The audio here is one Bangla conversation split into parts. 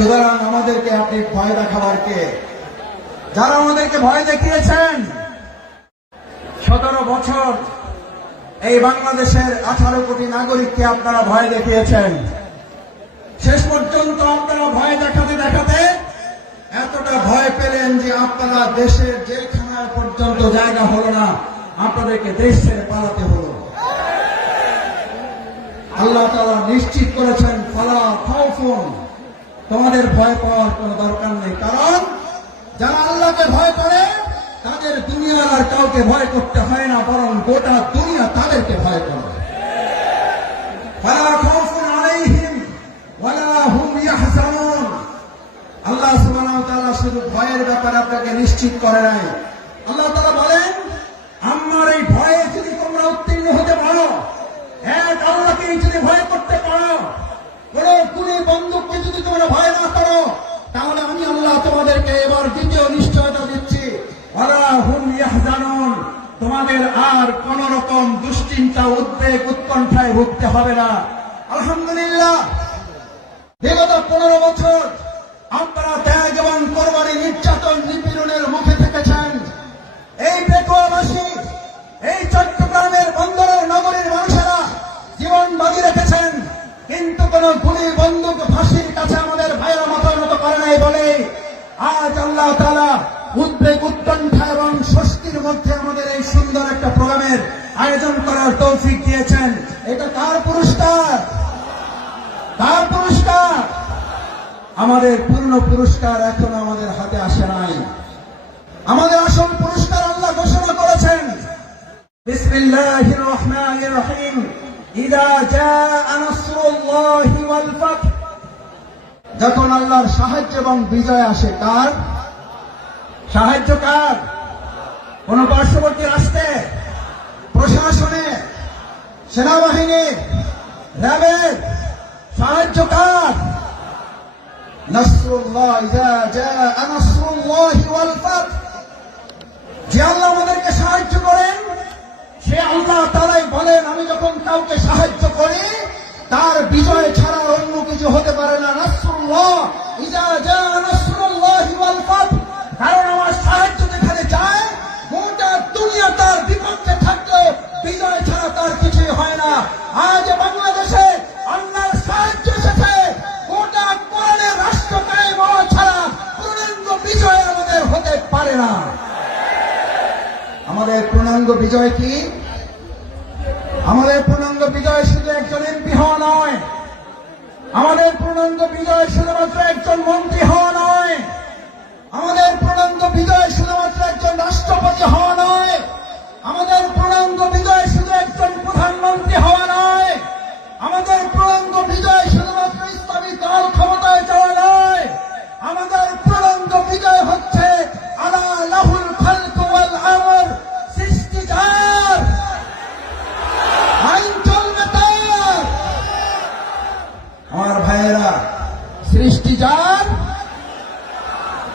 সুতরাং আমাদেরকে আপনি ভয় দেখাবার কে? যারা আমাদেরকে ভয় দেখিয়েছেন, সতেরো বছর এই বাংলাদেশের আঠারো কোটি নাগরিককে আপনারা ভয় দেখিয়েছেন। শেষ পর্যন্ত আপনারা ভয় দেখাতে দেখাতে এতটা ভয় পেলেন যে আপনারা দেশের জেলখানায় পর্যন্ত জায়গা হলো না, আপনাদেরকে দেশ ছেড়ে পালাতে হলো। আল্লাহ তালা নিশ্চিত করেছেন, ফালা খাউফুন তোমাদের ভয় পাওয়ার কোনো দরকার নেই। কারণ যারা আল্লাহকে ভয় করে, তাদের দুনিয়ার আর কাউকে ভয় করতে হয় না, বরং গোটা দুনিয়া তাদেরকে ভয় করে। আল্লাহ শুধু ভয়ের ব্যাপারে আপনাকে নিশ্চিত করে নাই। আল্লাহ তোমরা ভয় না করো। তাহলে আমি আল্লাহ তোমাদেরকে এবার দ্বিতীয় নিশ্চয়তা দিচ্ছি। তোমাদের আর কোন রকম দুশ্চিন্তা, উদ্বেগ, উৎকণ্ঠায় ভুগতে হবে না। আলহামদুলিল্লাহ। বিগত পনেরো আল্লাহ তালা উদ্বেগ উৎকণ্ঠা এবং স্বস্তির মধ্যে আমাদের এই সুন্দর একটা প্রোগ্রামের আয়োজন করার তৌফিক দিয়েছেন। এটা কার পুরস্কার? তার পুরস্কার? আমাদের পূর্ণ পুরস্কার এখনও আমাদের হাতে আসে নাই। আমাদের আসল পুরস্কার আল্লাহ ঘোষণা করেছেন। যখন আল্লাহর সাহায্য এবং বিজয় আসে, কার? সাহায্য কার? কোন পার্শ্ববর্তী রাষ্ট্রে? প্রশাসনে? সেনাবাহিনী? র্যাবের সাহায্য কার? আল্লাহ আমাদেরকে সাহায্য করেন, সে আল্লাহ তারাই বলেন, আমি যখন কাউকে সাহায্য করি, তার বিজয় ছাড়া অন্য কিছু হতে পারে আজ বাংলাদেশে আল্লাহর সাহায্য এসেছে গোটা কোরআনের রাষ্ট্র কায়েম হওয়া ছাড়া পূর্ণাঙ্গ বিজয় আমাদের হতে পারে না। আমাদের পূর্ণাঙ্গ বিজয় কি? আমাদের পূর্ণাঙ্গ বিজয় শুধু একজন এমপি হওয়া নয়। আমাদের পূর্ণাঙ্গ বিজয় শুধুমাত্র একজন মন্ত্রী হওয়া নয়। আমাদের পূর্ণাঙ্গ বিজয় শুধুমাত্র একজন রাষ্ট্রপতি হওয়া নয়। আমাদের পূর্ণাঙ্গ বিজয়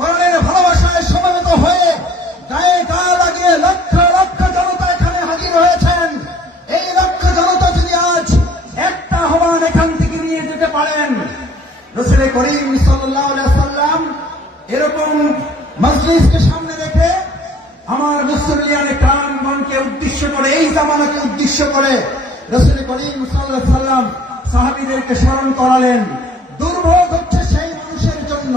কোরআনের ভালোবাসায় সমবেত হয়ে গায়ে গা লাগিয়ে লক্ষ লক্ষ জনতা এখানে হাজির হয়েছেন। এই লক্ষ জনতা যদি আজ একটা আহ্বান এখান থেকে নিয়ে যেতে পারেন, রসুল করিম সাল্লাম এরকম মজলিসকে সামনে রেখে আমার মুসলিয়ানে মনকে উদ্দেশ্য করে, এই জামানাকে উদ্দেশ্য করে রসুল করিম সাল্লাম সাহাবিদেরকে স্মরণ করালেন। দুর্ভোগ হচ্ছে সেই মানুষের জন্য।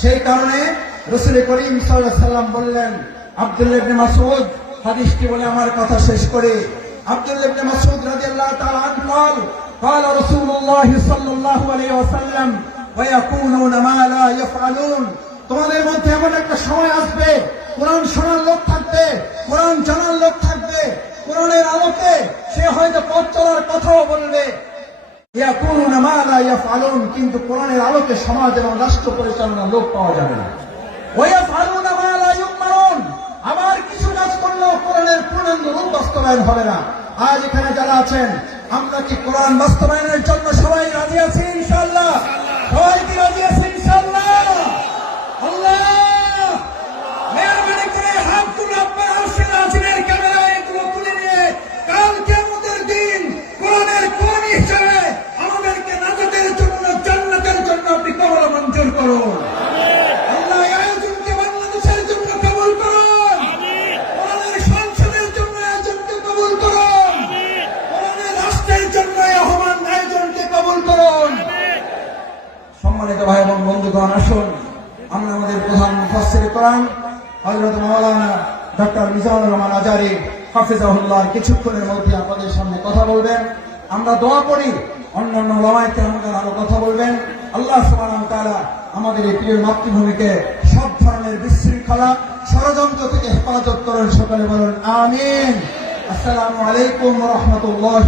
সেই কারণে রসুল করিম সাল্লাম বললেন আব্দুল ইবনে মাসউদ হাদিসটি বলে আমার কথা শেষ করে আব্দুল ইবনে মাসউদ রাদিয়াল্লাহু তাআলা আনহু قال قال رسول الله صلى الله عليه وسلم ويكونون ما لا يفعلون তোমাদের মধ্যে এমন একটা সময় আসবে কোরআন শোনার লোক থাকবে কোরআন জানার লোক থাকবে কোরআনের আলোকে সে হয়তো পথ চলার কথাও বলবে কিন্তু কোরআনের আলোকে সমাজ এবং রাষ্ট্র পরিচালনার লোক পাওয়া যাবে না। আবার কিছু কাজ করলেও কোরআনের পূর্ণাঙ্গ রূপ বাস্তবায়ন হবে না। আজ এখানে যারা আছেন, আমরা কি কোরআন বাস্তবায়নের জন্য সবাই রাজি আছি ইনশাল্লাহ সবাই কি রাজি আছি করুন আমরা আমাদের প্রধান মুফাসসির কোরআন, হযরত মাওলানা ডক্টর মিজানুর রহমান আজারি হাফিজাহুল্লাহ কিছুক্ষণের মধ্যে আপনাদের সামনে কথা বলবেন। আমরা দোয়া করি অন্যান্য ওলামায়ে আমাদের আরও কথা বলবেন। আল্লাহ সুবহানাহু ওয়া আমাদের এই প্রিয় মাতৃভূমিকে সব ধরনের বিশৃঙ্খলা, ষড়যন্ত্র থেকে হেফাজত করেন সকলে বলেন, আমিন। আসসালামু আলাইকুম রহমতুল্লাহ